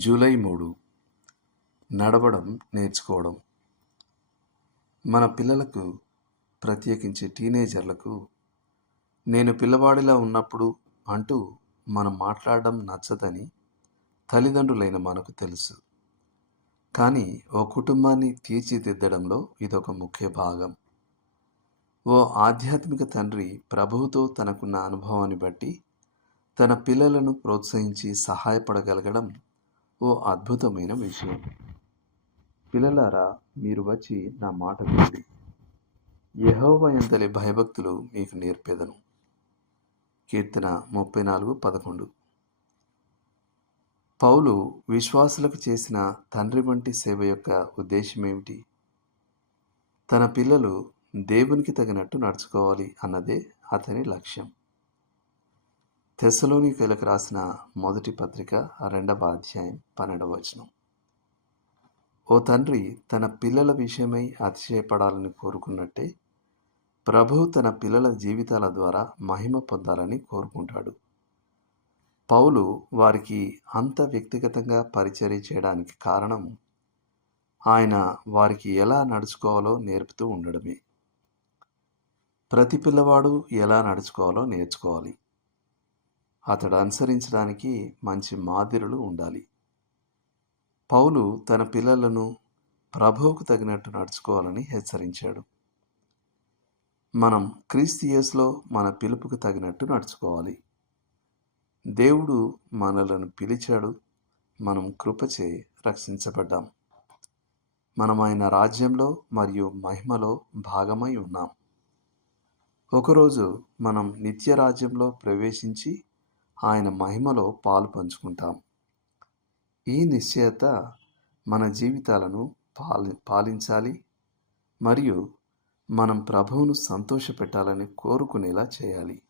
July మూడు. నడవడం నేర్చుకోవడం. మన పిల్లలకు ప్రత్యేకించి టీనేజర్లకు నేను పిల్లవాడిలా ఉన్నప్పుడు అంటూ మనం మాట్లాడడం నచ్చదని తల్లిదండ్రులైన మనకు తెలుసు. కానీ ఓ కుటుంబాన్ని తీర్చిదిద్దడంలో ఇదొక ముఖ్య భాగం. ఓ ఆధ్యాత్మిక తండ్రి ప్రభువుతో తనకున్న అనుభవాన్ని బట్టి తన పిల్లలను ప్రోత్సహించి సహాయపడగలగడం ఓ అద్భుతమైన విషయం. పిల్లలారా మీరు వచ్చి నా మాట వినండి. యహోవయంతలి భయభక్తులు మీకు నేర్పేదను. కీర్తన ముప్పై నాలుగు పదకొండు. పౌలు విశ్వాసులకు చేసిన తండ్రి వంటి సేవ యొక్క ఉద్దేశం ఏమిటి తన పిల్లలు దేవునికి తగినట్టు నడుచుకోవాలి అన్నదే అతని లక్ష్యం. తెసలోనికలకు రాసిన మొదటి పత్రిక రెండవ అధ్యాయం పన్నెండవ వచనం. ఓ తండ్రి తన పిల్లల విషయమై అతిశయపడాలని కోరుకున్నట్టే ప్రభువు తన పిల్లల జీవితాల ద్వారా మహిమ పొందాలని కోరుకుంటాడు. పౌలు వారికి అంత వ్యక్తిగతంగా పరిచర్య చేయడానికి కారణం ఆయన వారికి ఎలా నడుచుకోవాలో నేర్పుతూ ఉండడమే. ప్రతి పిల్లవాడు ఎలా నడుచుకోవాలో నేర్చుకోవాలి. అతడు అనుసరించడానికి మంచి మాదిరులు ఉండాలి. పౌలు తన పిల్లలను ప్రభువుకు తగినట్టు నడుచుకోవాలని హెచ్చరించాడు. మనం క్రీస్తియస్లో మన పిలుపుకు తగినట్టు నడుచుకోవాలి. దేవుడు మనలను పిలిచాడు. మనం కృపచే రక్షించబడ్డాం. మనం ఆయన రాజ్యంలో మరియు మహిమలో భాగమై ఉన్నాం. ఒకరోజు మనం నిత్య రాజ్యంలో ప్రవేశించి ఆయన మహిమలో పాలు పంచుకుంటాం. ఈ నిశ్చయత మన జీవితాలను పాలి పాలించాలి మరియు మనం ప్రభువును సంతోషపెట్టాలని కోరుకునేలా చేయాలి.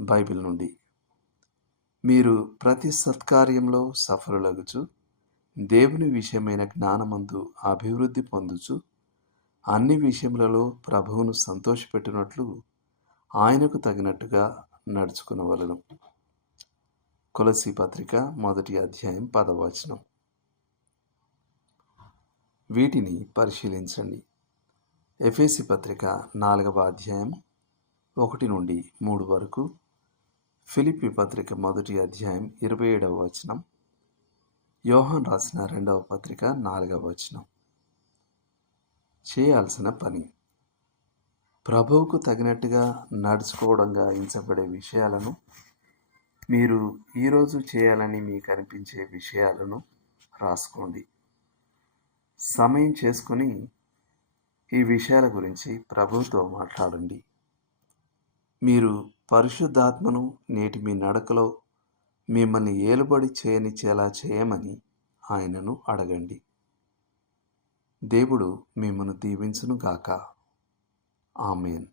బైబిల్ నుండి. మీరు ప్రతి సత్కార్యంలో సఫలులగుచు దేవుని విషయమైన జ్ఞానమందు అభివృద్ధి పొందుచు అన్ని విషయములలో ప్రభువును సంతోషపెట్టినట్లు ఆయనకు తగినట్టుగా నడుచుకునవలను. కొలసి పత్రిక మొదటి అధ్యాయం పదవచనం. వీటిని పరిశీలించండి. ఎఫ్ఎసి పత్రిక నాలుగవ అధ్యాయం ఒకటి నుండి మూడు వరకు ఫిలిపి పత్రిక మొదటి అధ్యాయం ఇరవై ఏడవ వచనం యోహాన్ రాసిన రెండవ పత్రిక నాలుగవ వచనం. చేయాల్సిన పని ప్రభువుకు తగినట్టుగా నడుచుకోవడంగా ఎంచబడే విషయాలను మీరు ఈరోజు చేయాలని మీకు అనిపించే విషయాలను రాసుకోండి. సమయం చేసుకొని ఈ విషయాల గురించి ప్రభుతో మాట్లాడండి. మీరు పరిశుద్ధాత్మను నేటి మీ నడకలో మిమ్మల్ని ఏలుబడి చేయనిచ్చేలా చేయమని ఆయనను అడగండి. దేవుడు మిమ్మను దీవించును Amen.